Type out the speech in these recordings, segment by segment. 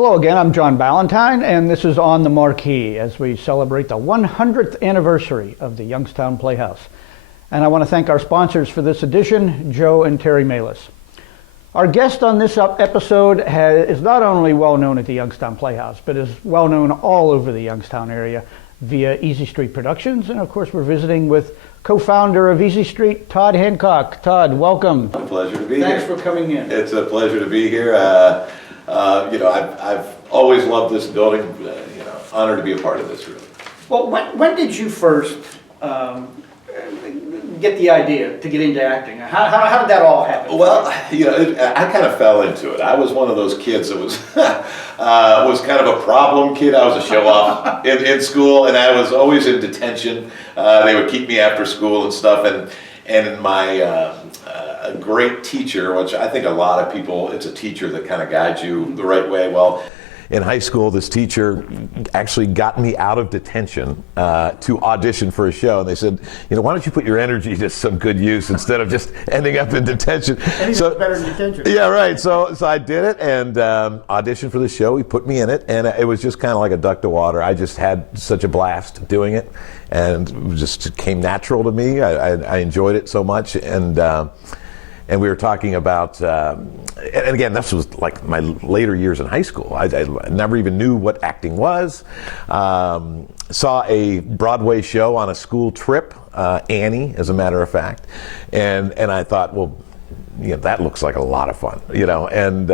Hello again, I'm John Ballantyne, and this is On the Marquee as we celebrate the 100th anniversary of the Youngstown Playhouse. And I want to thank our sponsors for this edition, Joe and Terry Malis. Our guest on this episode is not only well known at the Youngstown Playhouse, but is well known all over the Youngstown area via Easy Street Productions. And of course, we're visiting with co-founder of Easy Street, Todd Hancock. Todd, welcome. A pleasure to be here. Thanks for coming in. It's a pleasure to be here. I've always loved this building. Honored to be a part of this, really. Well, when did you first get the idea to get into acting? How did that all happen? Well, I kind of fell into it. I was one of those kids that was was kind of a problem kid. I was a show off in school, and I was always in detention. They would keep me after school and stuff, and my a great teacher, which I think a lot of people, it's a teacher that kind of guides you the right way. Well, in high school, this teacher actually got me out of detention to audition for a show. And they said, why don't you put your energy to some good use instead of just ending up in detention? So better in detention. Yeah, right. So I did it and auditioned for the show. He put me in it, and it was just kind of like a duck to water. I just had such a blast doing it, and it just came natural to me. I enjoyed it so much, and we were talking about, and again, this was like my later years in high school. I never even knew what acting was. Saw a Broadway show on a school trip, Annie, as a matter of fact, and I thought, well, that looks like a lot of fun, and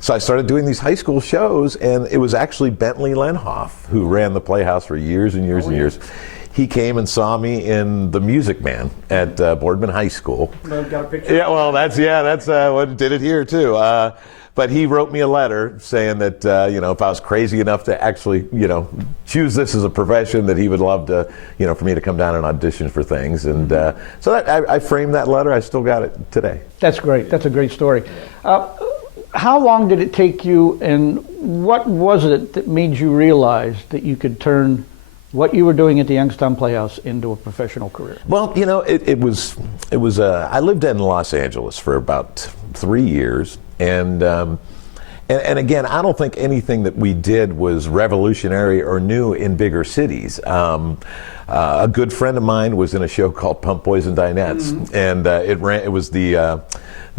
so I started doing these high school shows, and it was actually Bentley Lenhoff who ran the Playhouse for years and years and years. He came and saw me in The Music Man at Boardman High School. Got a picture. Yeah, well, that's what did it here too. But he wrote me a letter saying that if I was crazy enough to actually choose this as a profession, that he would love to for me to come down and audition for things. And so I framed that letter. I still got it today. That's great. That's a great story. How long did it take you, and what was it that made you realize that you could turn what you were doing at the Youngstown Playhouse into a professional career? Well, it was. I lived in Los Angeles for about 3 years, and again, I don't think anything that we did was revolutionary or new in bigger cities. A good friend of mine was in a show called Pump Boys and Dinettes, and it was the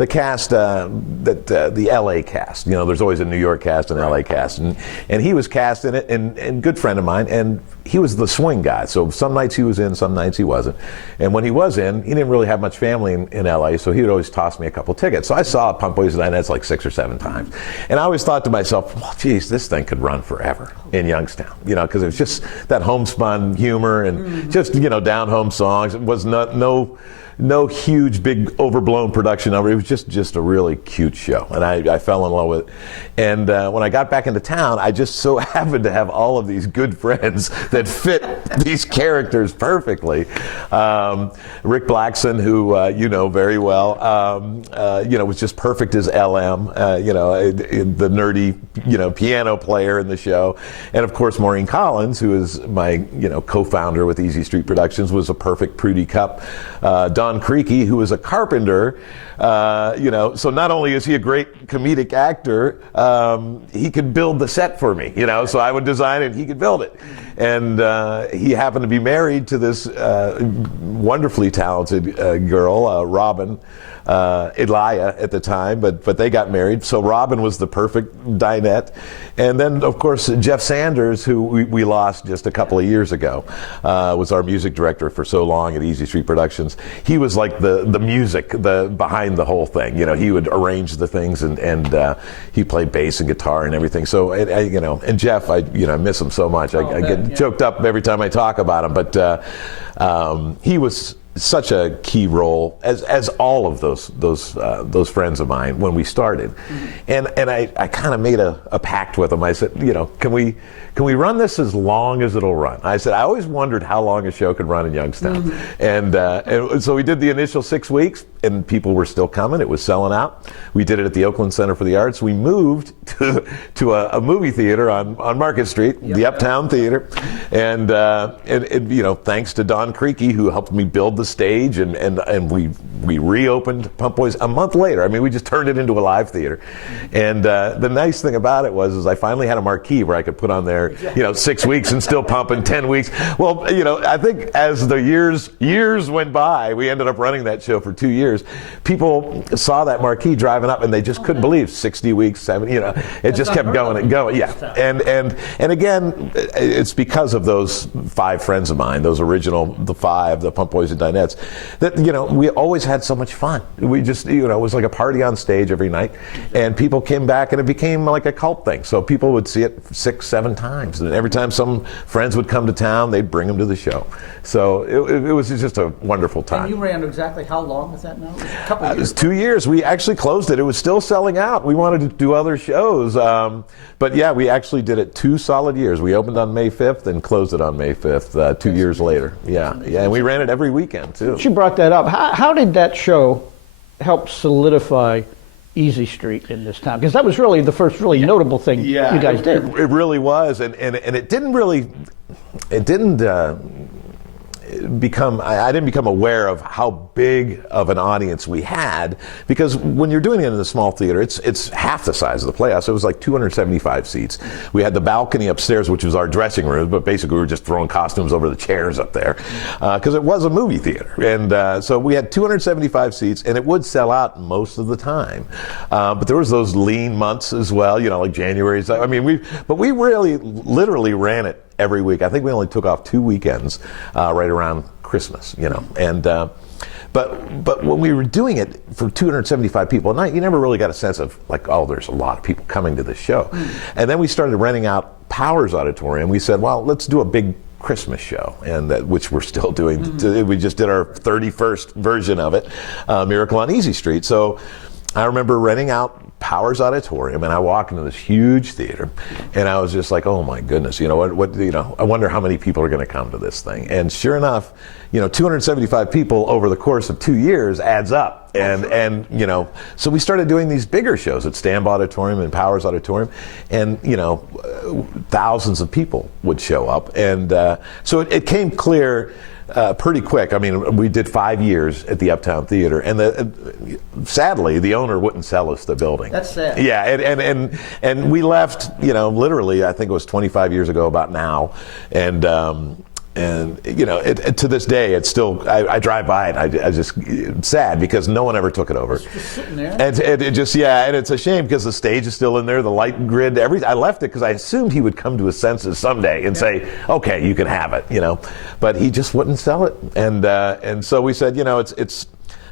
cast, the LA cast. There's always a New York cast and LA cast, and he was cast in it, and good friend of mine, and he was the swing guy. So some nights he was in, some nights he wasn't. And when he was in, he didn't really have much family in LA, so he would always toss me a couple tickets. So I saw Pump Boys and Dinettes like 6 or 7 times, and I always thought to myself, well, geez, this thing could run forever in Youngstown, because it was just that homespun humor and just down home songs. It was no huge, big, overblown production number. It was just a really cute show, and I fell in love with it. And when I got back into town, I just so happened to have all of these good friends that fit these characters perfectly. Rick Blackson, who you know very well, was just perfect as LM, the nerdy, piano player in the show. And of course, Maureen Collins, who is my, co-founder with Easy Street Productions, was a perfect Prudy Cup. Don Creaky, who is a carpenter, so not only is he a great comedic actor, he could build the set for me, so I would design it and he could build it. And he happened to be married to this wonderfully talented girl, Robin Elia at the time, but they got married. So Robin was the perfect dinette. And then, of course, Jeff Sanders, who we lost just a couple of years ago, was our music director for so long at Easy Street Productions. He was like the music, behind the whole thing. He would arrange the things, and he played bass and guitar and everything. So, and Jeff, I miss him so much. I get choked up every time I talk about him. But he was such a key role, as all of those friends of mine when we started. And I kind of made a pact with them. I said, can we run this as long as it'll run? I said, I always wondered how long a show could run in Youngstown. And so we did the initial 6 weeks, and people were still coming. It was selling out. We did it at the Oakland Center for the Arts. We moved to a movie theater on Market Street, the Uptown Theater. And thanks to Don Creaky, who helped me build the the stage, and we reopened Pump Boys a month later. I mean, we just turned it into a live theater. And the nice thing about it was I finally had a marquee where I could put on there, 6 weeks and still pump in 10 weeks. Well, I think as the years went by, we ended up running that show for 2 years. People saw that marquee driving up, and they just couldn't believe 60 weeks, 70. It just kept going and going. Yeah, and again, it's because of those 5 friends of mine, those original, the 5, the Pump Boys and Dinettes, that we always had so much fun. We just, it was like a party on stage every night, and people came back, and it became like a cult thing. So people would see it 6, 7 times, and every time some friends would come to town, they'd bring them to the show. So it was just a wonderful time. And you ran exactly how long was that now? A couple of years. It was 2 years. We actually closed it. It was still selling out. We wanted to do other shows. But yeah, we actually did it 2 solid years. We opened on May 5th and closed it on May 5th, 2 years later. Yeah, and we ran it every weekend, too. She brought that up. How did that show help solidify Easy Street in this town? Because that was really the first really notable thing you guys did. It really was, and it didn't really, it didn't I didn't become aware of how big of an audience we had, because when you're doing it in a small theater, it's half the size of the Playhouse. It was like 275 seats. We had the balcony upstairs, which was our dressing room, but basically we were just throwing costumes over the chairs up there, because it was a movie theater. And so we had 275 seats, and it would sell out most of the time. But there was those lean months as well, like January. I mean, we really literally ran it every week. I think we only took off 2 weekends right around Christmas, and but when we were doing it for 275 people a night, you never really got a sense of like, oh, there's a lot of people coming to this show. And then we started renting out Powers Auditorium. We said, well, let's do a big Christmas show, and which we're still doing. We just did our 31st version of it, Miracle on Easy Street. So I remember renting out Powers Auditorium, and I walked into this huge theater, and I was just like, oh my goodness, I wonder how many people are going to come to this thing. And sure enough, 275 people over the course of 2 years adds up. And so we started doing these bigger shows at Stamb Auditorium and Powers Auditorium, and thousands of people would show up. And so it came clear pretty quick. I mean, we did 5 years at the Uptown Theater, and sadly, the owner wouldn't sell us the building. That's sad. Yeah, and we left, literally, I think it was 25 years ago about now, and to this day, it's still, I drive by it, I just, it's sad because no one ever took it over. It's just sitting there. And it's a shame because the stage is still in there, the light grid, I left it because I assumed he would come to his senses someday and say, okay, you can have it, but he just wouldn't sell it. And so we said, it's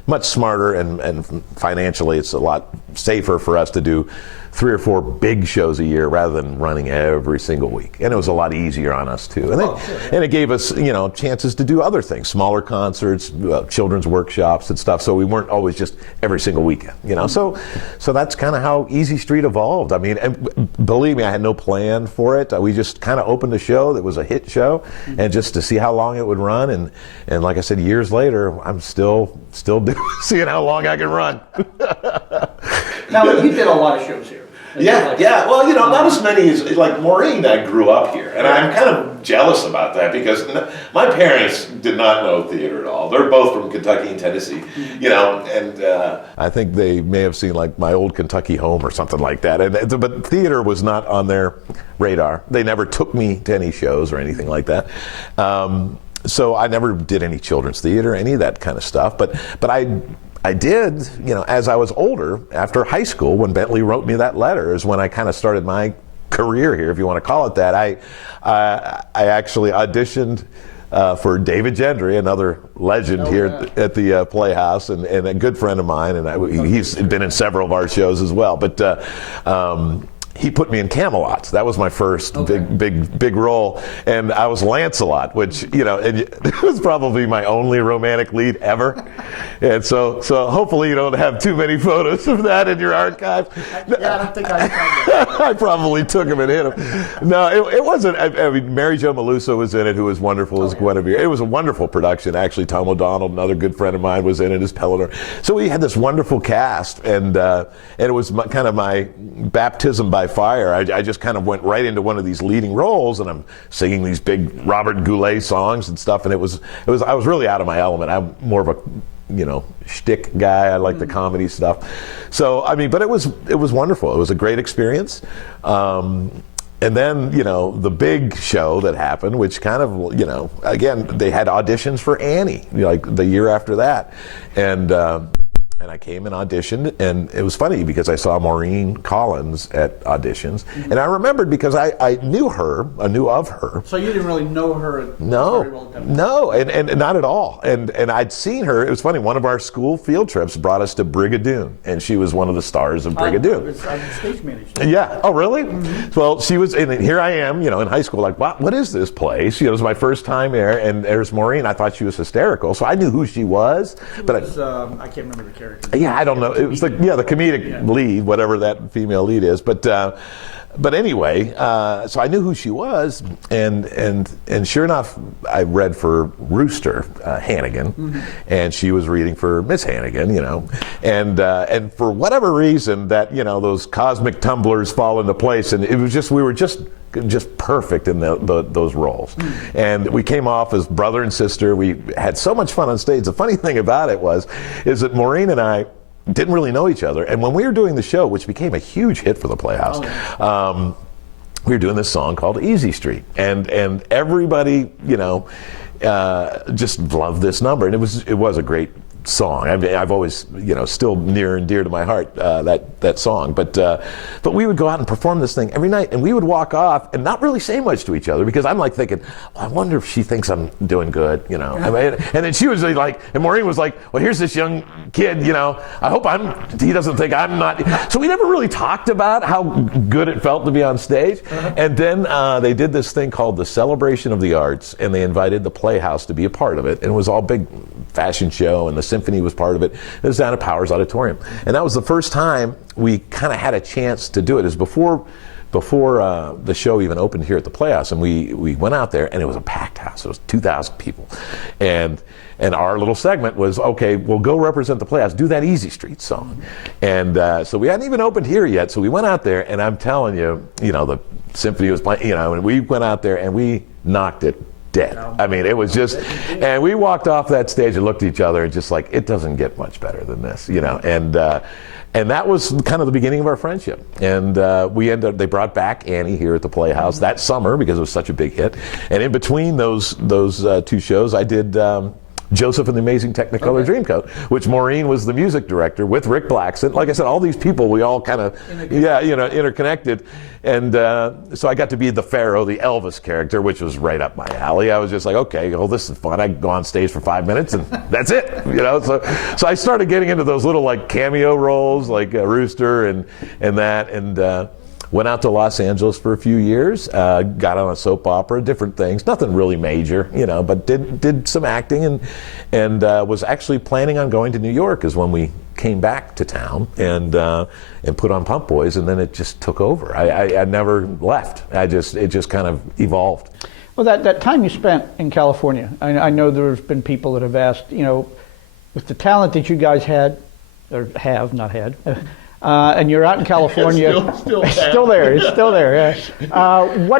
much smarter and financially it's a lot safer for us to do 3 or 4 big shows a year rather than running every single week. And it was a lot easier on us too. And it gave us, chances to do other things, smaller concerts, children's workshops and stuff. So we weren't always just every single weekend, So that's kind of how Easy Street evolved. I mean, and believe me, I had no plan for it. We just kind of opened a show that was a hit show, and just to see how long it would run. And like I said, years later, I'm still seeing how long I can run. Now, you did a lot of shows here. Yeah. Well, not as many as, like Maureen, I grew up here. And I'm kind of jealous about that because my parents did not know theater at all. They're both from Kentucky and Tennessee, and I think they may have seen like my old Kentucky home or something like that. But theater was not on their radar. They never took me to any shows or anything like that. So I never did any children's theater, any of that kind of stuff. But I did, as I was older, after high school, when Bentley wrote me that letter, is when I kind of started my career here, if you want to call it that. I actually auditioned for David Gendry, another legend at the Playhouse, and a good friend of mine, and he's been in several of our shows as well. But he put me in Camelot. That was my first big role, and I was Lancelot, which and it was probably my only romantic lead ever. And so hopefully you don't have too many photos of that in your archive. Yeah, I don't think I found that. I probably took him and hit him. No, it wasn't. I mean, Mary Jo Maluso was in it, who was wonderful as Guinevere. It was a wonderful production. Actually, Tom O'Donnell, another good friend of mine, was in it as Pellinor. So we had this wonderful cast, and it was kind of my baptism by by fire. I just kind of went right into one of these leading roles, and I'm singing these big Robert Goulet songs and stuff, and I was really out of my element. I'm more of a shtick guy. I like the comedy stuff. So but it was wonderful. It was a great experience. And then, the big show that happened, which kind of, again, they had auditions for Annie, like the year after that. And I came and auditioned, and it was funny because I saw Maureen Collins at auditions, and I remembered because I knew of her. So you didn't really know her very well? No, and not at all. And I'd seen her. It was funny. One of our school field trips brought us to Brigadoon, and she was one of the stars of Brigadoon. I was stage manager. Yeah. Oh, really? Mm-hmm. Well, she was, and here I am, in high school, like, what is this place? It was my first time there, and there's Maureen. I thought she was hysterical, so I knew who she was. I can't remember the character. Yeah, I don't know. It was the comedic lead, whatever that female lead is. But anyway, so I knew who she was, and sure enough, I read for Rooster Hannigan, and she was reading for Miss Hannigan, and for whatever reason that those cosmic tumblers fall into place, and it was we were just perfect in those roles. And we came off as brother and sister. We had so much fun on stage. The funny thing about it is that Maureen and I didn't really know each other. And when we were doing the show, which became a huge hit for the Playhouse, we were doing this song called Easy Street. And everybody, just loved this number. And it was a great song. I've always, still near and dear to my heart, that song. But we would go out and perform this thing every night, and we would walk off and not really say much to each other because I'm like thinking, well, I wonder if she thinks I'm doing good, and then she was like, and Maureen was like, well, here's this young kid, I hope he doesn't think I'm not. So we never really talked about how good it felt to be on stage. And then they did this thing called the Celebration of the Arts, and they invited the Playhouse to be a part of it, and it was all big fashion show, and the symphony was part of it. It was down at Powers Auditorium, and that was the first time we kind of had a chance to do it. It was before the show even opened here at the Playhouse, and we went out there, and it was a packed house. It was 2,000 people, and our little segment was, okay, we'll go represent the Playhouse, do that Easy Street song. And so we hadn't even opened here yet, so we went out there, and I'm telling you, the symphony was playing, and we went out there and we knocked it dead. I mean, it was just, and we walked off that stage and looked at each other and just like, it doesn't get much better than this, and that was kind of the beginning of our friendship. And they brought back Annie here at the Playhouse that summer because it was such a big hit. And in between those two shows, I did Joseph and the Amazing Technicolor Dreamcoat, which Maureen was the music director with Rick Blackson. Like I said, all these people, we all kind of, interconnected. And so I got to be the Pharaoh, the Elvis character, which was right up my alley. I was just like, okay, well, this is fun. I can go on stage for 5 minutes and that's it. So I started getting into those little like cameo roles, like Rooster and that. And went out to Los Angeles for a few years, got on a soap opera, different things, nothing really major, but did some acting and was actually planning on going to New York is when we came back to town and put on Pump Boys, and then it just took over. I never left. It just kind of evolved. Well, that time you spent in California, I know there's been people that have asked, with the talent that you guys had, or have not had, and you're out in California. It's still there. It's still there. Yeah.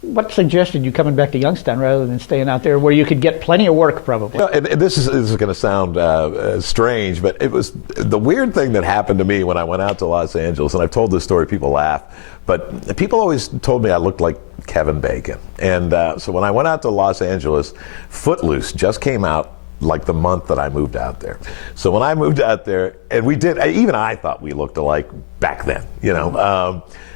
What suggested you coming back to Youngstown rather than staying out there where you could get plenty of work probably? Well, and this is going to sound strange, but it was the weird thing that happened to me when I went out to Los Angeles, and I've told this story, people laugh, but people always told me I looked like Kevin Bacon. And so when I went out to Los Angeles, Footloose just came out like the month that I moved out there. So when I moved out there, and even I thought we looked alike back then,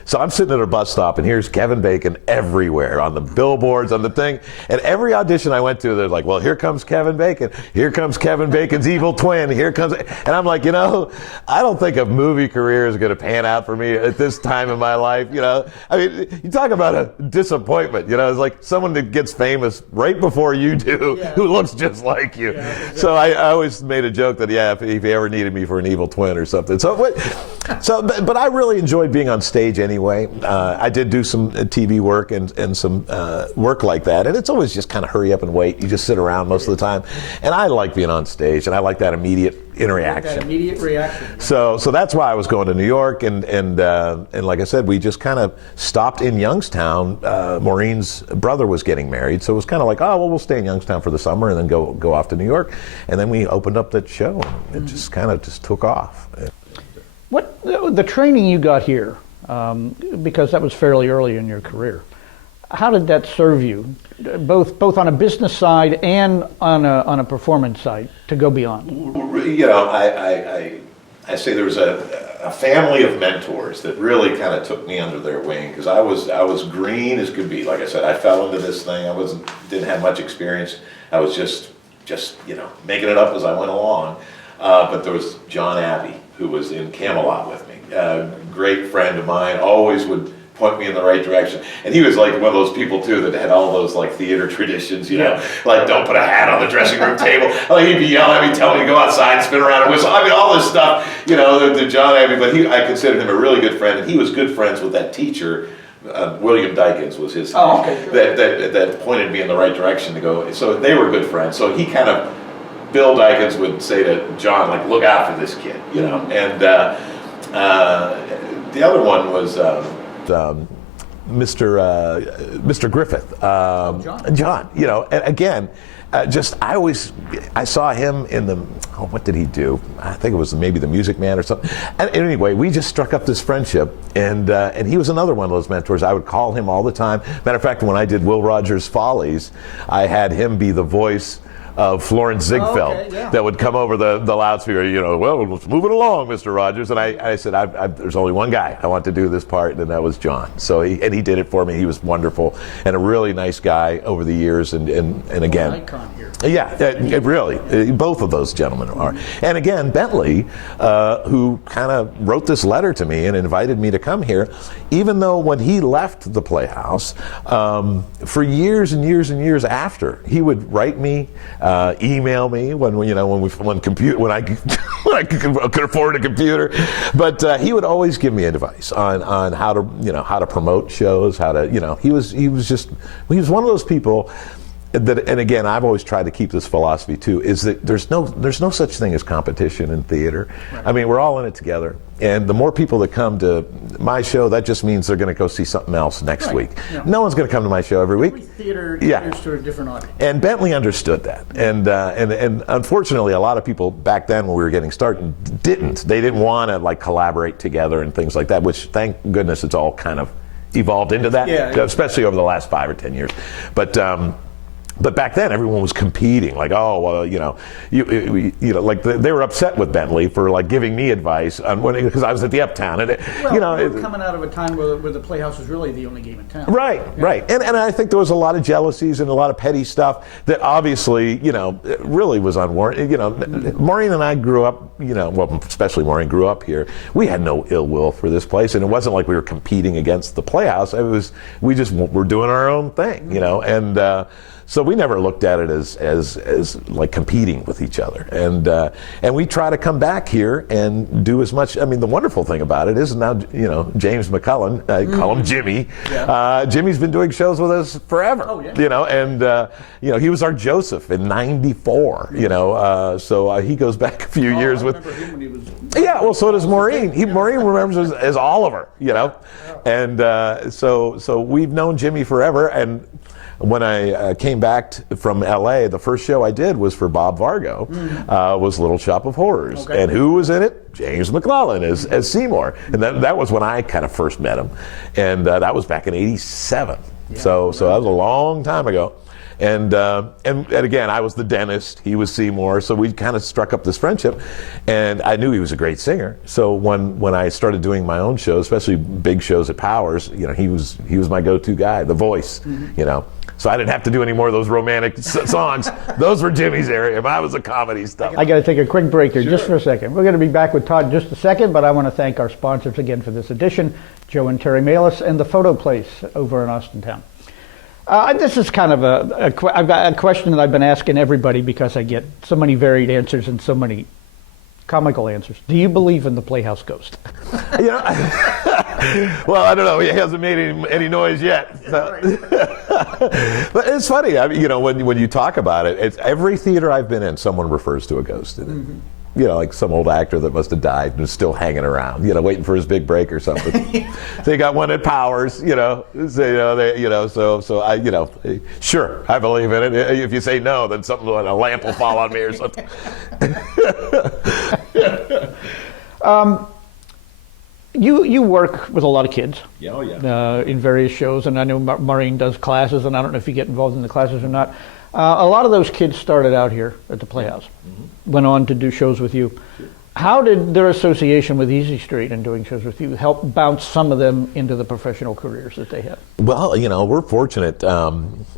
So I'm sitting at a bus stop, and here's Kevin Bacon everywhere, on the billboards, on the thing. And every audition I went to, they're like, well, here comes Kevin Bacon. Here comes Kevin Bacon's evil twin. Here comes... And I'm like, I don't think a movie career is going to pan out for me at this time in my life, I mean, you talk about a disappointment, it's like someone that gets famous right before you do, who looks just like you. Yeah, exactly. So I always made a joke that, if he ever needed me for an evil twin or something. But I really enjoyed being on stage anyway. anyway. I did do some TV work and some work like that, and it's always just kind of hurry up and wait. You just sit around most of the time, and I like being on stage, and I like that immediate interaction. That immediate reaction. So that's why I was going to New York, and like I said, we just kind of stopped in Youngstown. Maureen's brother was getting married, so it was kind of like, oh well, we'll stay in Youngstown for the summer and then go off to New York, and then we opened up that show. And it just kind of took off. What the training you got here, because that was fairly early in your career, how did that serve you, both on a business side and on a performance side, to go beyond? You know, I say there was a family of mentors that really kind of took me under their wing, because I was green as could be. Like I said, I fell into this thing. Didn't have much experience. I was just you know, making it up as I went along. But there was John Abbey, who was in Camelot with me, a great friend of mine, always would point me in the right direction. And he was like one of those people too that had all those like theater traditions, you know, like don't put a hat on the dressing room table. Like he'd be yelling at me, telling me to go outside and spin around and whistle. I mean, all this stuff, you know, the John Abbey, but I considered him a really good friend, and he was good friends with that teacher. William Dykins was his name, that pointed me in the right direction to go. So they were good friends. So he kind of, Bill Dykins would say to John, like, look out for this kid, you know. And the other one was Mr. Griffith, John. You know, and again, I saw him in the, what did he do? I think it was maybe the Music Man or something. And anyway, we just struck up this friendship, and he was another one of those mentors. I would call him all the time. Matter of fact, when I did Will Rogers' Follies, I had him be the voice of Florence Ziegfeld that would come over the loudspeaker, you know, well, let's move it along, Mr. Rogers. And I said, there's only one guy I want to do this part, and that was John. So he did it for me. He was wonderful and a really nice guy over the years. And again, an icon here. Yeah, it really, both of those gentlemen are. And again, Bentley, who kind of wrote this letter to me and invited me to come here, even though when he left the Playhouse, for years and years and years after, he would write me, email me when I could afford a computer, but he would always give me advice on how to promote shows, he was one of those people that, and again, I've always tried to keep this philosophy too, is that there's no such thing as competition in theater. Right. I mean, we're all in it together, and the more people that come to my show, that just means they're going to go see something else next week. Yeah. No one's going to come to my show every week. Every theater caters to a different audience. And Bentley understood that, and unfortunately, a lot of people back then when we were getting started They didn't want to like collaborate together and things like that. Which, thank goodness, it's all kind of evolved into that, especially over the last 5 or 10 years. But back then, everyone was competing. Like, oh, well, like they were upset with Bentley for like giving me advice on because I was at the Uptown, and we were coming out of a time where the Playhouse was really the only game in town. Right, right, and I think there was a lot of jealousies and a lot of petty stuff that obviously, really was unwarranted. Maureen and I grew up, well, especially Maureen grew up here. We had no ill will for this place, and it wasn't like we were competing against the Playhouse. We just were doing our own thing, and. So we never looked at it as like competing with each other, and we try to come back here and do as much. I mean, the wonderful thing about it is now James McCullen, I call him Jimmy. Yeah. Jimmy's been doing shows with us forever. Oh, yeah. And he was our Joseph in '94. So he goes back a few years with. Him when he was. Yeah, well, so does Maureen. Maureen remembers as Oliver. And so we've known Jimmy forever. And when I came back from LA, the first show I did was for Bob Vargo, was Little Shop of Horrors. Okay. And who was in it? James McClellan as Seymour. And that was when I kind of first met him. And that was back in '87. Yeah, so that was a long time ago. And again, I was the dentist, he was Seymour, so we kind of struck up this friendship, and I knew he was a great singer. So when I started doing my own shows, especially big shows at Powers, he was my go-to guy, the voice, So I didn't have to do any more of those romantic songs. Those were Jimmy's area. I was the comedy stuff. I got to take a quick break here just for a second. We're going to be back with Todd in just a second, but I want to thank our sponsors again for this edition, Joe and Terry Malis and the Photo Place over in Austintown. This is kind of I've got a question that I've been asking everybody because I get so many varied answers and so many comical answers. Do you believe in the Playhouse ghost? Well, I don't know. He hasn't made any noise yet. So. But it's funny. I mean, you know, when you talk about it, it's every theater I've been in, someone refers to a ghost in it. Mm-hmm. You know, like some old actor that must have died and is still hanging around, you know, waiting for his big break or something. They got one at Powers, you know. So I, you know, sure, I believe in it. If you say no, then something, a lamp will fall on me or something. You work with a lot of kids. Yeah, oh yeah. In various shows, and I know Maureen does classes, and I don't know if you get involved in the classes or not. A lot of those kids started out here at the Playhouse, went on to do shows with you. Sure. How did their association with Easy Street and doing shows with you help bounce some of them into the professional careers that they have? Well, you know, we're fortunate.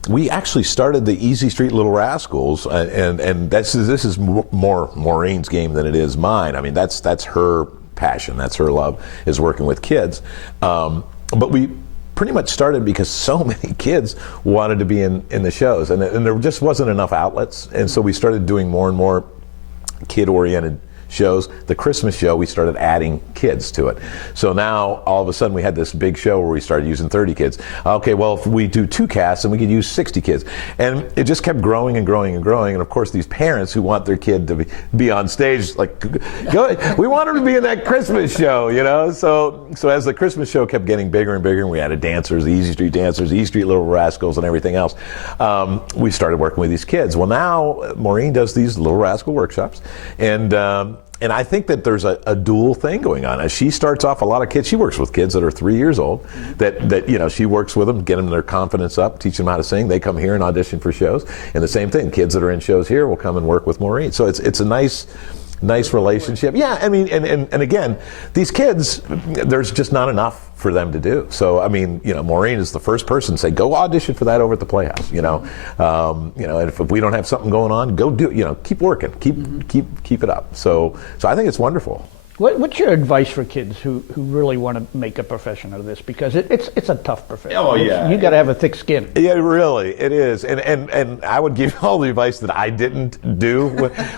We actually started the Easy Street Little Rascals, and this is more Maureen's game than it is mine. I mean, that's her passion, that's her love, is working with kids. But we pretty much started because so many kids wanted to be in the shows, and there just wasn't enough outlets, and so we started doing more and more kid-oriented shows. The Christmas show, we started adding kids to it. So now, all of a sudden, we had this big show where we started using 30 kids. Okay, well, if we do 2 casts, then we could use 60 kids. And it just kept growing and growing and growing. And of course, these parents who want their kid to be on stage, like, go, we want them to be in that Christmas show, you know? So as the Christmas show kept getting bigger and bigger, and we added dancers, the Easy Street Dancers, Easy Street Little Rascals, and everything else, we started working with these kids. Well, now, Maureen does these Little Rascal workshops, and I think that there's a dual thing going on. As she starts off, a lot of kids, she works with kids that are 3 years old, that you know, she works with them, get them their confidence up, teach them how to sing. They come here and audition for shows. And the same thing, kids that are in shows here will come and work with Maureen. So it's a nice relationship. Yeah, I mean, and again, these kids, there's just not enough for them to do. So, I mean, you know, Maureen is the first person to say, go audition for that over at the Playhouse, you know. And if we don't have something going on, go do it, you know, keep working, keep it up. So I think it's wonderful. What's your advice for kids who really want to make a profession out of this? Because it's a tough profession. Oh yeah, you got to have a thick skin. Yeah, really, it is. And I would give you all the advice that I didn't do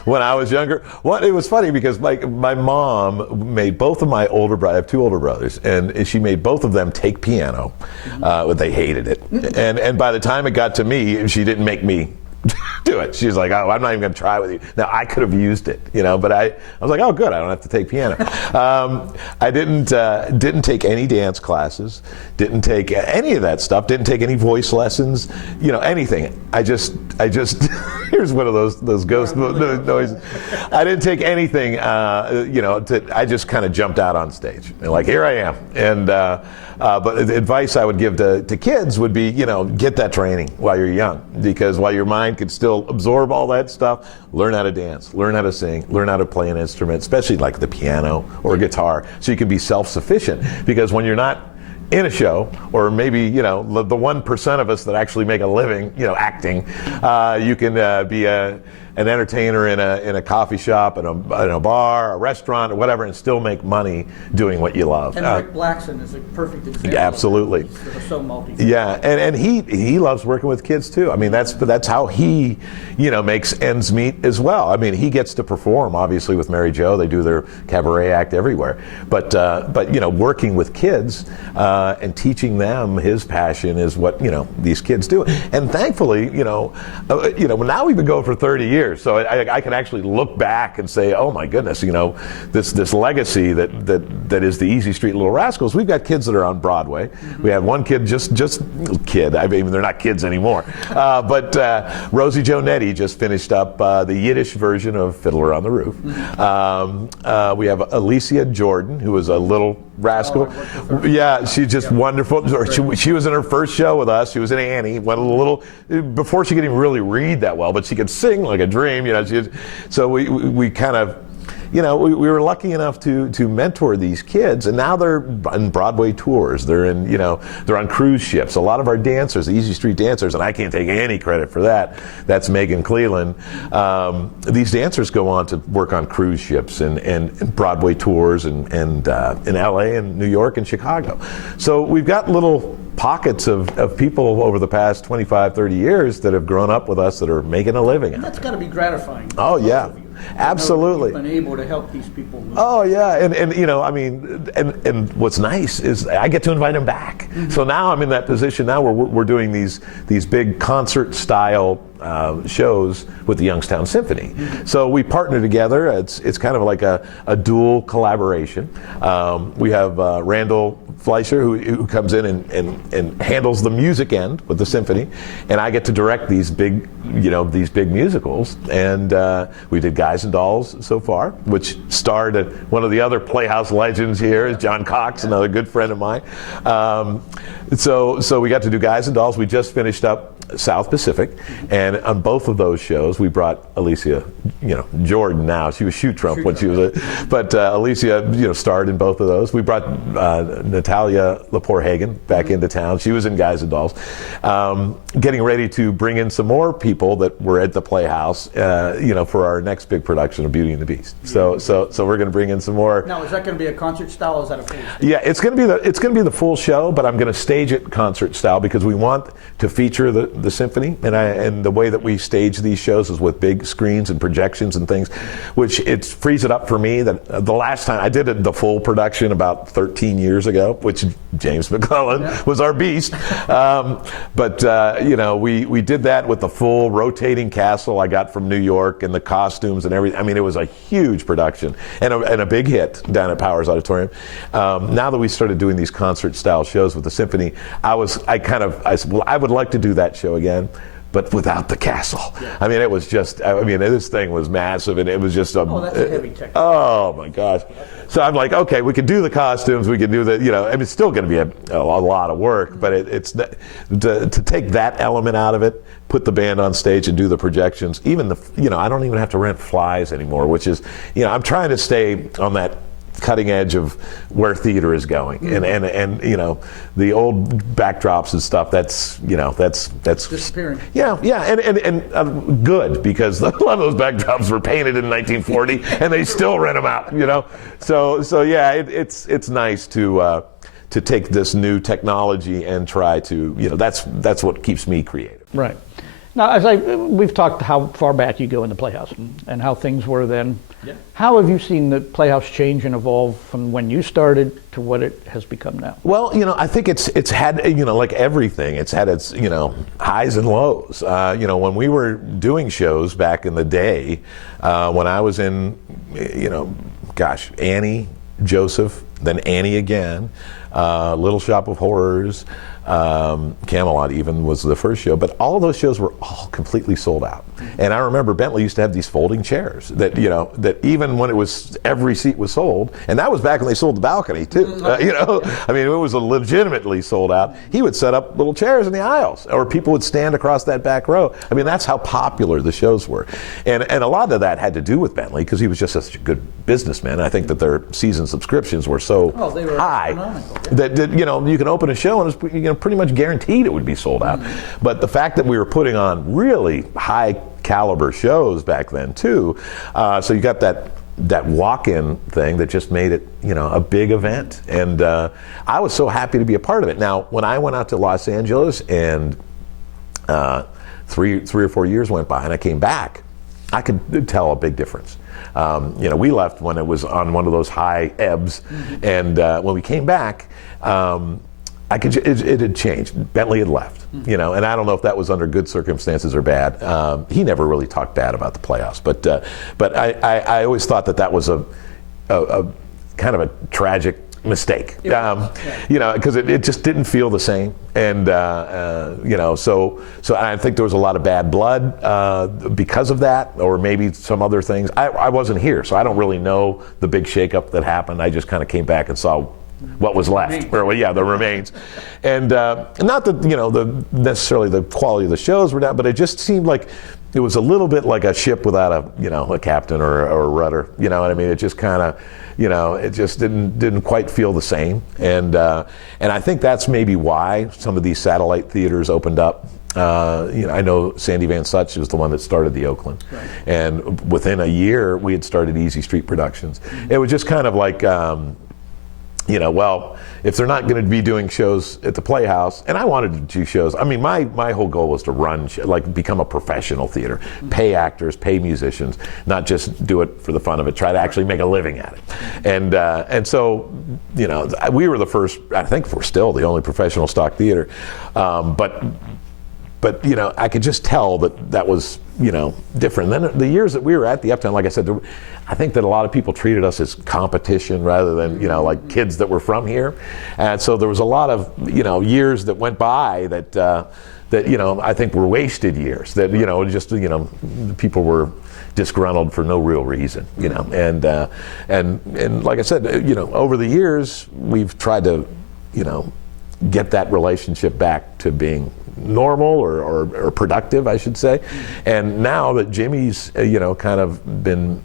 when I was younger. It was funny because my mom made both of my older brothers. I have 2 older brothers, and she made both of them take piano. They hated it, and by the time it got to me, she didn't make me do it. She's like, oh, I'm not even going to try with you. Now, I could have used it, you know, but I was like, oh, good, I don't have to take piano. I didn't take any dance classes, didn't take any of that stuff, didn't take any voice lessons, you know, anything. I just here's one of those ghost noises. I didn't take anything, you know, I just kind of jumped out on stage. And like, here I am. And but the advice I would give to kids would be, you know, get that training while you're young, because while your mind can still absorb all that stuff, learn how to dance, learn how to sing, learn how to play an instrument, especially like the piano or guitar, so you can be self-sufficient. Because when you're not in a show, or maybe, you know, the 1% of us that actually make a living, you know, acting, you can be an entertainer in a coffee shop, in a bar, a restaurant, or whatever, and still make money doing what you love. And Rick Blackson is a perfect example. Absolutely. Of so multi. Yeah, and he loves working with kids too. I mean, that's how he, you know, makes ends meet as well. I mean, he gets to perform obviously with Mary Jo. They do their cabaret act everywhere. But you know, working with kids and teaching them his passion is what, you know, these kids do. And thankfully, you know, now we've been going for 30 years. So I can actually look back and say, oh my goodness, you know, this legacy that is the Easy Street Little Rascals. We've got kids that are on Broadway. We have one kid, just kid. I mean, they're not kids anymore. But Rosie Jo Nettie just finished up the Yiddish version of Fiddler on the Roof. We have Alicia Jordan, who is a little rascal. Yeah, she's just wonderful. She was in her first show with us. She was in Annie. Went a little before she could even really read that well, but she could sing like a dream. You know, so we kind of, you know, we were lucky enough to mentor these kids, and now they're on Broadway tours. They're in, you know, they're on cruise ships. A lot of our dancers, the Easy Street Dancers, and I can't take any credit for that. That's Megan Cleland. These dancers go on to work on cruise ships and Broadway tours and in LA and New York and Chicago. So we've got little pockets of people over the past 25, 30 years that have grown up with us that are making a living. And that's got to be gratifying. Oh yeah. absolutely. You've been able to help these people. Oh yeah, and you know, I mean, and what's nice is I get to invite them back. So now I'm in that position now where we're doing these big concert style shows with the Youngstown Symphony. So we partner together. It's kind of like a dual collaboration. We have Randall Fleischer who comes in and handles the music end with the symphony, and I get to direct these big musicals. And we did Guys and Dolls so far, which starred one of the other Playhouse legends here is John Cox, another good friend of mine. So we got to do Guys and Dolls. We just finished up South Pacific, and on both of those shows we brought Alicia, Jordan now, she was Shoot Trump when she was but Alicia, starred in both of those. We brought Natalia Lepore-Hagen back into town. She was in Guys and Dolls. Getting ready to bring in some more people that were at the Playhouse, for our next big production of Beauty and the Beast. So we're going to bring in some more. Now, is that going to be a concert style, or is that a full stage? Yeah, it's going to be the full show, but I'm going to stage it concert style because we want to feature the symphony, and the way that we stage these shows is with big screens and projections and things, which it frees it up for me. That the last time I did the full production about 13 years ago, which James McClellan was our beast, we did that with the full rotating castle I got from New York and the costumes and everything. I mean, it was a huge production and a big hit down at Powers Auditorium. Now that we started doing these concert style shows with the symphony, I said, well, I would like to do that show again, but without the castle. Yeah. I mean, it was just, this thing was massive, and it was just that's a heavy technique. Oh my gosh. So I'm like, okay, we can do the costumes, we can do it's still going to be a lot of work, but it's to take that element out of it, put the band on stage and do the projections, even I don't even have to rent flies anymore, which is, I'm trying to stay on that cutting edge of where theater is going, and the old backdrops and stuff that's disappearing. And good, because a lot of those backdrops were painted in 1940 and they still rent them out. So yeah, it's nice to take this new technology and try to that's what keeps me creative. Right. Now, we've talked how far back you go in the Playhouse and how things were then. Yeah. How have you seen the Playhouse change and evolve from when you started to what it has become now? Well, I think it's had, like everything, it's had its, highs and lows. When we were doing shows back in the day, when I was in, Annie, Joseph, then Annie again, Little Shop of Horrors, Camelot even was the first show, but all of those shows were all completely sold out. And I remember Bentley used to have these folding chairs that that even when it was every seat was sold, and that was back when they sold the balcony too. It was legitimately sold out. He would set up little chairs in the aisles, or people would stand across that back row. That's how popular the shows were, and a lot of that had to do with Bentley because he was just such a good businessman. And I think that their season subscriptions were so high that you can open a show and it's pretty much guaranteed it would be sold out. But the fact that we were putting on really high caliber shows back then too, so you got that walk-in thing that just made it a big event, and I was so happy to be a part of it. Now, when I went out to Los Angeles and 3 or 4 years went by and I came back, I could tell a big difference. We left when it was on one of those high ebbs, and when we came back, it had changed. Bentley had left, and I don't know if that was under good circumstances or bad. He never really talked bad about the Playhouse, but I always thought that was a kind of a tragic mistake, because it just didn't feel the same, and so I think there was a lot of bad blood because of that, or maybe some other things. I wasn't here, so I don't really know the big shakeup that happened. I just kind of came back and saw what was left, the remains, and not that necessarily the quality of the shows were down, but it just seemed like it was a little bit like a ship without a captain or a rudder. You know what I mean? It just kind of, it just didn't quite feel the same, and I think that's maybe why some of these satellite theaters opened up. I know Sandy Van Such was the one that started the Oakland, right. And within a year we had started Easy Street Productions. It was just kind of like. well, if they're not going to be doing shows at the Playhouse, and I wanted to do shows. I mean, my whole goal was to run, like become a professional theater, pay actors, pay musicians, not just do it for the fun of it, try to actually make a living at it. And so, we were the first, I think we're still the only professional stock theater, but I could just tell that was, different. And then the years that we were at the Uptown, like I said, I think that a lot of people treated us as competition rather than, like kids that were from here. And so there was a lot of, years that went by that I think were wasted years. That, just, people were disgruntled for no real reason, And like I said, over the years, we've tried to, get that relationship back to being normal or productive, I should say. And now that Jimmy's, kind of been,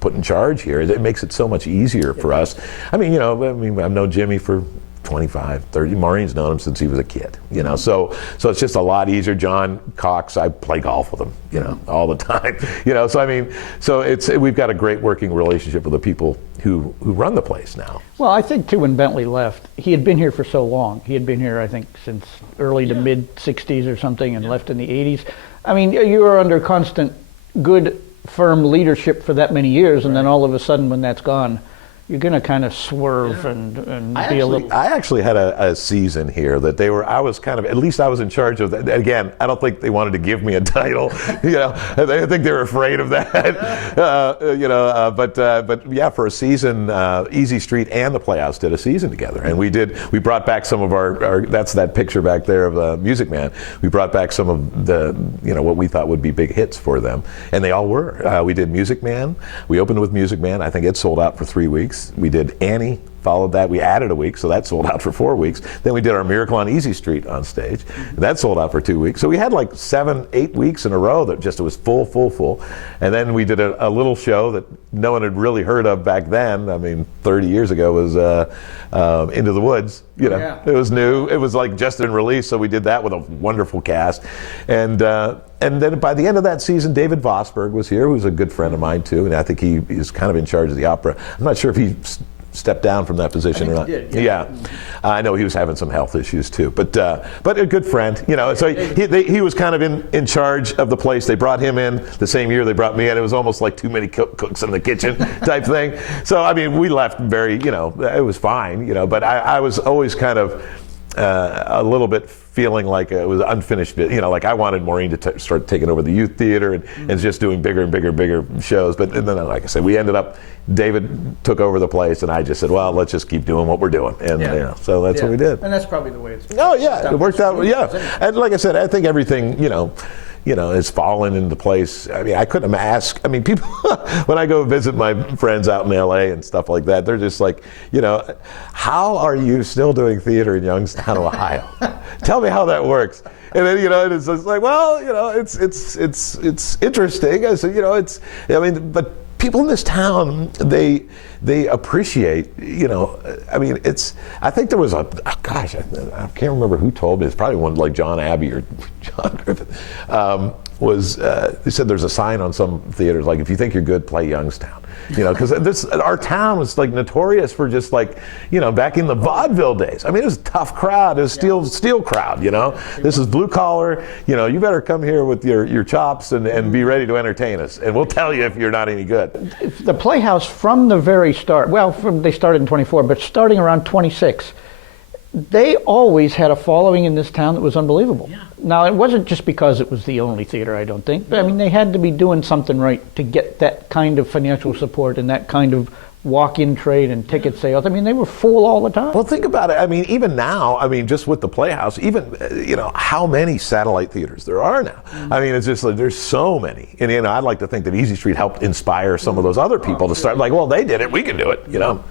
put in charge here, it makes it so much easier for us. I mean, I've known Jimmy for 25, 30. Maureen's known him since he was a kid, So it's just a lot easier. John Cox, I play golf with him, all the time, So I mean, we've got a great working relationship with the people who run the place now. Well, I think too, when Bentley left, he had been here for so long. He had been here, I think, since early to mid '60s or something, and left in the '80s. I mean, you were under constant, good, firm leadership for that many years, and then all of a sudden, when that's gone, you're going to kind of swerve and be a little. I actually had a season here that I was kind of, at least I was in charge of that. Again, I don't think they wanted to give me a title, I think they were afraid of that, but yeah, for a season, Easy Street and the Playhouse did a season together. And we brought back some of our that's that picture back there of Music Man. We brought back some of the, what we thought would be big hits for them. And they all were. We did Music Man. We opened with Music Man. I think it sold out for 3 weeks. We did Annie, followed that. We added a week, so that sold out for 4 weeks. Then we did our Miracle on Easy Street on stage. And that sold out for 2 weeks. So we had like 7, 8 weeks in a row that just, it was full. And then we did a little show that no one had really heard of back then. I mean, 30 years ago was Into the Woods. It was new. It was like just in release, so we did that with a wonderful cast. And then by the end of that season, David Vosberg was here, who's a good friend of mine too, and I think he is kind of in charge of the opera. I'm not sure if he stepped down from that position or not. He did, yeah. I know he was having some health issues too, but a good friend, So he was kind of in charge of the place. They brought him in the same year they brought me in. It was almost like too many cooks in the kitchen type thing. So I mean, we left very, it was fine, But I was always kind of a little bit feeling like it was unfinished, like I wanted Maureen to start taking over the youth theater and just doing bigger and bigger shows. But then, like I said, we ended up, David took over the place, and I just said, well, let's just keep doing what we're doing. And so that's what we did. And that's probably the way it's. Oh yeah, it worked out. Yeah, and like I said, I think everything, has fallen into place. I mean, I couldn't ask. I mean, people, when I go visit my friends out in LA and stuff like that, they're just like, how are you still doing theater in Youngstown, Ohio? Tell me how that works. And then, it's just like, well, it's interesting. I said, but people in this town, they appreciate, I mean, I think there was I can't remember who told me, it's probably one like John Abbey or John Griffith, they said there's a sign on some theaters, like, if you think you're good, play Youngstown. Because our town was like notorious for just like, back in the vaudeville days. I mean, it was a tough crowd. It was steel crowd, This is blue collar. You better come here with your chops and be ready to entertain us. And we'll tell you if you're not any good. The Playhouse from the very start, they started in 24, but starting around 26, they always had a following in this town that was unbelievable. Yeah. Now, it wasn't just because it was the only theater, I don't think, but I mean, they had to be doing something right to get that kind of financial support and that kind of walk-in trade and ticket sales. I mean, they were full all the time. Well, think about it. I mean, even now, just with the Playhouse, even, how many satellite theaters there are now. I mean, it's just like, there's so many. And, I'd like to think that Easy Street helped inspire some of those other people to start, like, well, they did it, we can do it.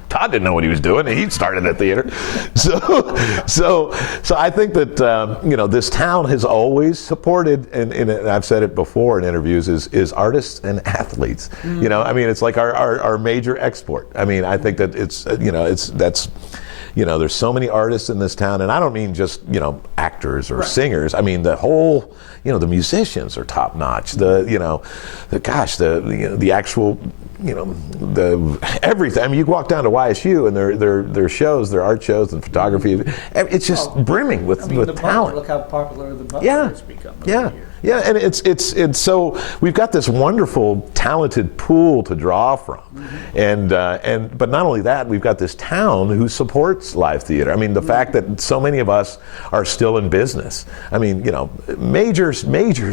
Todd didn't know what he was doing, and he started a theater. So I think that, this town has always supported, and I've said it before in interviews, is artists and athletes. I mean, it's like our major export. I mean, I think that it's there's so many artists in this town, and I don't mean just, actors or singers. I mean the whole, the musicians are top notch. The actual, the everything. I mean, you walk down to YSU and their shows, their art shows and photography. It's just brimming with talent. Look how popular the Butler has become. Yeah, and it's so we've got this wonderful, talented pool to draw from, but not only that, we've got this town who supports live theater. I mean, the fact that so many of us are still in business. I mean, major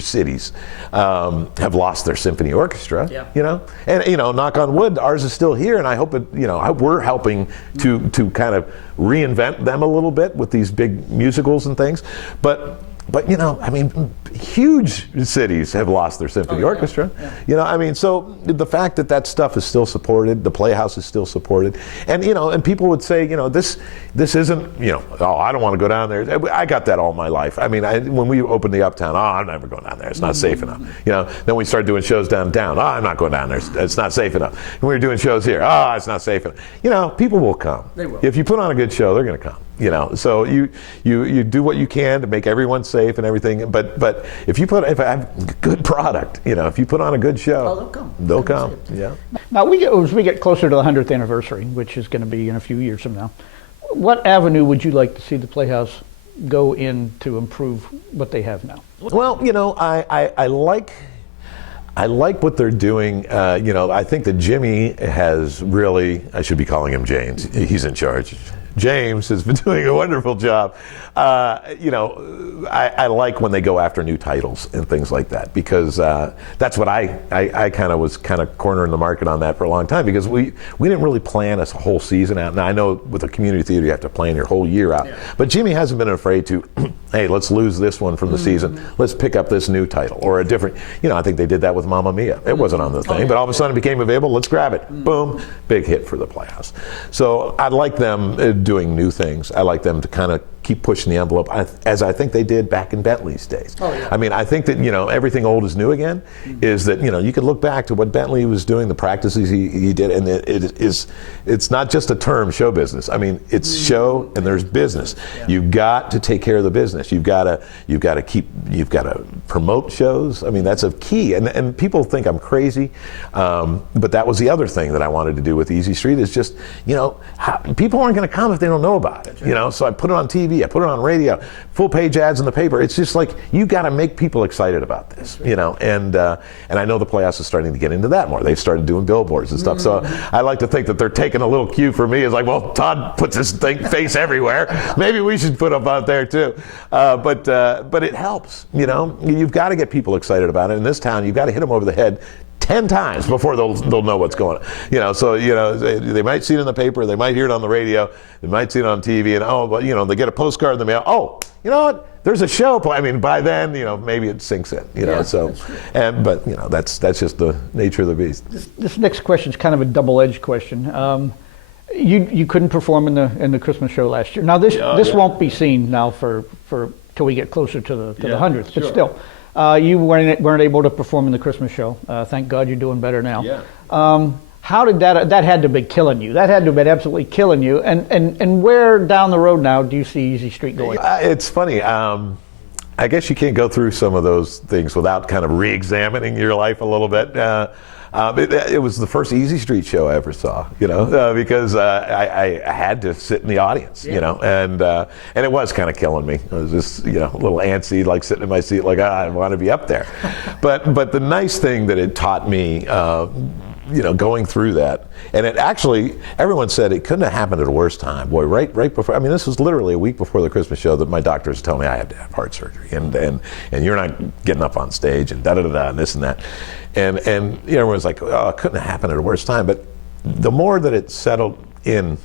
cities have lost their symphony orchestra. Yeah. And knock on wood, ours is still here, and I hope we're helping to kind of reinvent them a little bit with these big musicals and things, but I mean, huge cities have lost their symphony orchestra. Yeah. I mean, so the fact that stuff is still supported, the Playhouse is still supported, and and people would say, this isn't, oh, I don't want to go down there. I got that all my life. I mean, when we opened the Uptown, oh, I'm never going down there. It's not safe enough. Then we started doing shows downtown. Oh, I'm not going down there. It's not safe enough. And we were doing shows here. Oh, it's not safe enough. People will come. They will. If you put on a good show, they're going to come. So you do what you can to make everyone safe and everything. But if I have good product, if you put on a good show, they'll come. They'll come. Yeah. Now, as we get closer to the 100th anniversary, which is going to be in a few years from now, what avenue would you like to see the Playhouse go in to improve what they have now? Well, I like what they're doing. I think that Jimmy has really, I should be calling him James. He's in charge. James has been doing a wonderful job. I like when they go after new titles and things like that, because that's what I kind of was cornering the market on that for a long time, because we didn't really plan a whole season out. Now, I know with a community theater you have to plan your whole year out, but Jimmy hasn't been afraid to, hey, let's lose this one from the season. Let's pick up this new title or a different, I think they did that with Mamma Mia. It wasn't on the thing, but all of a sudden it became available. Let's grab it. Boom, big hit for the Playhouse. So I'd like them doing new things. I like them to kind of keep pushing the envelope, as I think they did back in Bentley's days. I mean, I think that everything old is new again. Is that you could look back to what Bentley was doing, the practices he did, and it's not just a term, show business. I mean, it's show and there's business. You've got to take care of the business. You've got to promote shows. I mean, that's a key. And people think I'm crazy, but that was the other thing that I wanted to do with Easy Street, is just people aren't going to come if they don't know about it. So I put it on TV. I put it on radio, full page ads in the paper. It's just like, you got to make people excited about this, and I know the Playhouse is starting to get into that more. They've started doing billboards and stuff. So I like to think that they're taking a little cue from me. It's like, well, Todd puts his face everywhere. Maybe we should put up out there too. But it helps. You've got to get people excited about it. In this town, you've got to hit them over the head 10 times before they'll know what's going on. So they might see it in the paper, they might hear it on the radio, they might see it on TV, and they get a postcard in the mail. Oh, you know what? There's a show. I mean, by then, maybe it sinks in. But that's just the nature of the beast. This next question is kind of a double-edged question. You couldn't perform in the Christmas show last year. Now this won't be seen now for till we get closer to the 100th, but still. You weren't able to perform in the Christmas show. Thank God you're doing better now. Yeah. How did that had to be killing you? That had to have been absolutely killing you. And where down the road now do you see Easy Street going? It's funny. I guess you can't go through some of those things without kind of re-examining your life a little bit. It was the first Easy Street show I ever saw, because I had to sit in the audience, and it was kind of killing me. I was just, a little antsy, like sitting in my seat, like, I want to be up there. But the nice thing that it taught me, going through that, and it actually, everyone said it couldn't have happened at a worse time. Boy, right before, I mean, this was literally a week before the Christmas show that my doctors told me I had to have heart surgery, and you're not getting up on stage, and da-da-da-da, and this and that. And everyone's like, oh, it couldn't have happened at a worse time. But the more that it settled in,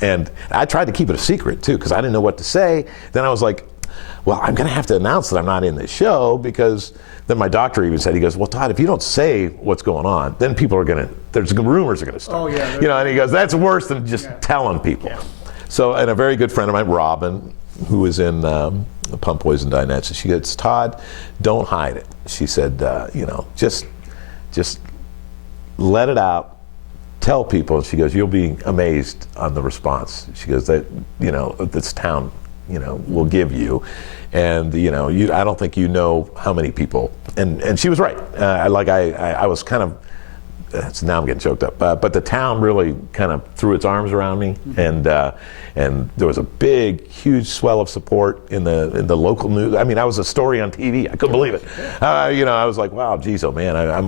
and I tried to keep it a secret too, because I didn't know what to say. Then I was like, well, I'm going to have to announce that I'm not in this show, because then my doctor even said, he goes, well, Todd, if you don't say what's going on, then people are there's rumors are going to start. Oh, yeah. And he goes, that's worse than just telling people. Yeah. So, and a very good friend of mine, Robin, who was in Pump Poison Dinette, she goes, Todd, don't hide it. She said, just let it out. tell people, she goes, you'll be amazed on the response. She goes, that, this town, will give you. And, I don't think you know how many people, and she was right. I was kind of, now I'm getting choked up, but the town really kind of threw its arms around me, and there was a big, huge swell of support in the local news. I mean, I was a story on TV. I couldn't believe it. I was like, wow, geez, oh man, I'm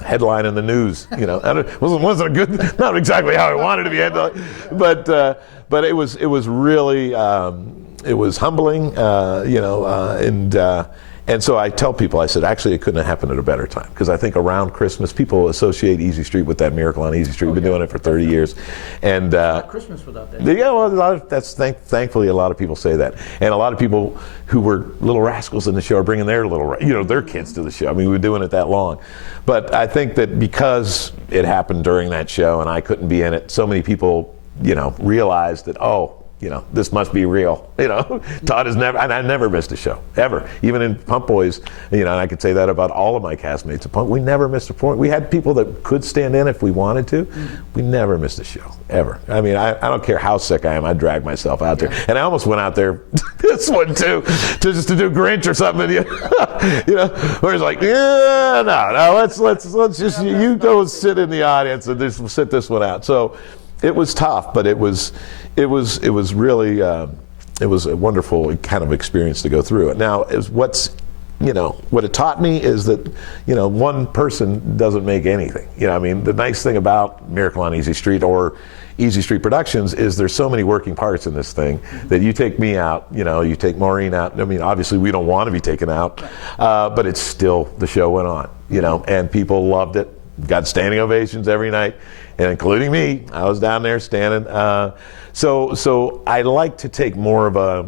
headlining the news. Wasn't a good, not exactly how I wanted to be headlined, but it was really, it was humbling, and so I tell people, I said, actually, it couldn't have happened at a better time, because I think around Christmas, people associate Easy Street with that Miracle on Easy Street. We've been doing it for 30 years, and not Christmas without that. Yeah, well, thankfully a lot of people say that, and a lot of people who were little rascals in the show are bringing their their kids to the show. I mean, we've been doing it that long, but I think that because it happened during that show and I couldn't be in it, so many people, realized that, this must be real. Todd has never, and I never missed a show, ever. Even in Pump Boys, and I could say that about all of my castmates at Pump. We never missed a point. We had people that could stand in if we wanted to. We never missed a show, ever. I mean, I don't care how sick I am, I drag myself out there. And I almost went out there, this one too, just to do Grinch or something, where it's like, yeah, no, let's just, you go sit in the audience and just sit this one out. So it was tough, but it was really, it was a wonderful kind of experience to go through it. Now, what it taught me is that, one person doesn't make anything. I mean, the nice thing about Miracle on Easy Street or Easy Street Productions is there's so many working parts in this thing that you take me out, you take Maureen out. I mean, obviously we don't want to be taken out, but it's still, the show went on, and people loved it. Got standing ovations every night, and including me. I was down there standing. So I like to take more of a,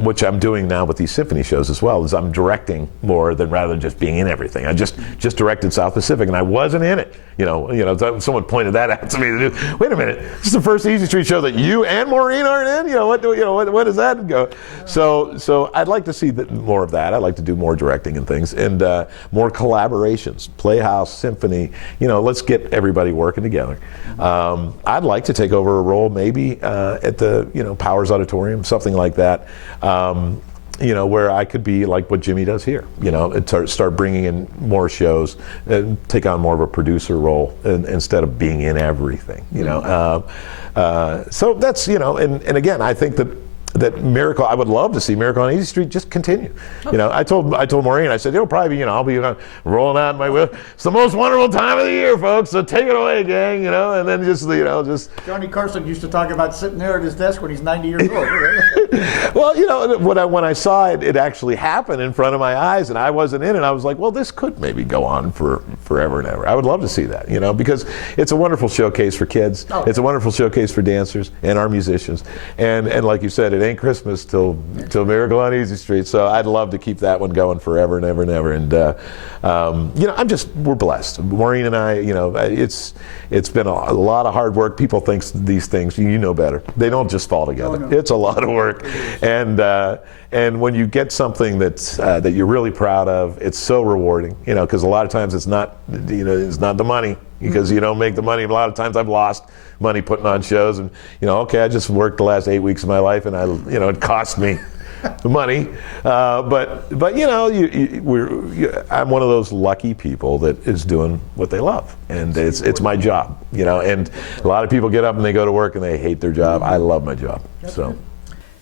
which I'm doing now with these symphony shows as well, is I'm directing more than rather than just being in everything. I just directed South Pacific, and I wasn't in it. Someone pointed that out to me. Wait a minute, this is the first Easy Street show that you and Maureen aren't in. What does that go? So I'd like to see more of that. I'd like to do more directing and things, and more collaborations. Playhouse, symphony. Let's get everybody working together. I'd like to take over a role maybe at the Powers Auditorium, something like that. Where I could be like what Jimmy does here, and start bringing in more shows and take on more of a producer role instead of being in everything, so that's, and again, I think that Miracle, I would love to see Miracle on Easy Street just continue. I told Maureen, I said, it'll probably be, I'll be rolling out in my wheel. It's the most wonderful time of the year, folks, so take it away, gang, and then just. Johnny Carson used to talk about sitting there at his desk when he's 90 years old. Right? Well, when I saw it actually happen in front of my eyes, and I wasn't in it, I was like, well, this could maybe go on for forever and ever. I would love to see that, because it's a wonderful showcase for kids. Oh. It's a wonderful showcase for dancers and our musicians, and like you said, it ain't Christmas till Miracle on Easy Street. So I'd love to keep that one going forever and ever and ever. And we're blessed. Maureen and I, it's been a lot of hard work. People think these things, you know better. They don't just fall together. Oh, no. It's a lot of work. And when you get something that you're really proud of, it's so rewarding. Because a lot of times it's not the money, because you don't make the money. A lot of times I've lost money putting on shows, and I just worked the last 8 weeks of my life, and it cost me money, but I'm one of those lucky people that is doing what they love, and it's my job, and a lot of people get up and they go to work and they hate their job. I love my job. So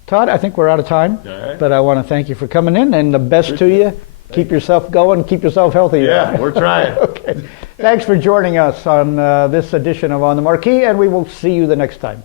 Todd, I think we're out of time, but I want to thank you for coming in, and the best to you. Keep yourself going, keep yourself healthy. Yeah, we're trying. Okay. Thanks for joining us on this edition of On the Marquee, and we will see you the next time.